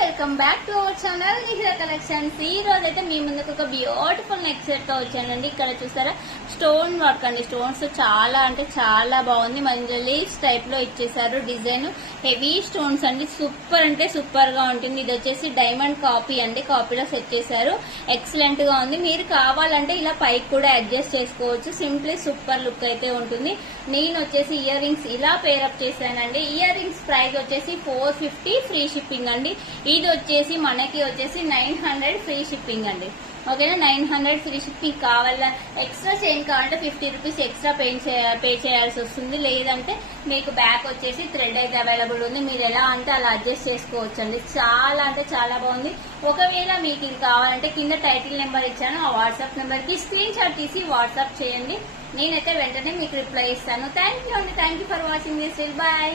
Welcome back to our channel Nihira collections. ఈ రోజు అయితే మీ ముందుకు ఒక బ్యూటిఫుల్ నెక్ సెట్ తో వచ్చానండి. ఇక్కడ చూసారా స్టోన్ వర్క్ అండి. స్టోన్స్ చాలా అంటే చాలా బాగుంది. మంజలీస్ టైప్ లో ఇచ్చేసారు డిజైన్. హెవీ స్టోన్స్ అండి. సూపర్ అంటే సూపర్ గా ఉంటుంది. ఇది వచ్చేసి డైమండ్ కాపీ అండి. కాపీలో సెట్ చేశారు. ఎక్సలెంట్ గా ఉంది. మీరు కావాలంటే ఇలా పైకి కూడా అడ్జస్ట్ చేసుకోవచ్చు. సింప్లీ సూపర్ లుక్ అయితే ఉంటుంది. నేను వచ్చేసి ఇయర్ రింగ్స్ ఇలా పేరప్ చేశానండి. ఇయర్ రింగ్స్ ప్రైస్ వచ్చేసి 450 ఫ్రీ షిప్పింగ్ అండి. ఇది వచ్చేసి మనకి వచ్చేసి 900 ఫ్రీ షిప్పింగ్ అండి. ఓకేనా, 900 ఫ్రీ షిప్పింగ్. కావాలా ఎక్స్ట్రా చైన్ కావాలంటే 50 రూపీస్ ఎక్స్ట్రా పే చేయాల్సి వస్తుంది. లేదంటే మీకు బ్యాక్ వచ్చేసి థ్రెడ్ అయితే అవైలబుల్ ఉంది. మీరు ఎలా అంటే అలా అడ్జస్ట్ చేసుకోవచ్చు అండి. చాలా అంటే చాలా బాగుంది. ఒకవేళ మీకు ఇది కావాలంటే కింద టైటిల్ నెంబర్ ఇచ్చాను. ఆ వాట్సాప్ నెంబర్ కి స్క్రీన్ షాట్ తీసి వాట్సాప్ చేయండి. నేనైతే వెంటనే మీకు రిప్లై ఇస్తాను. థ్యాంక్ యూ అండి. Thank you for watching this. Bye.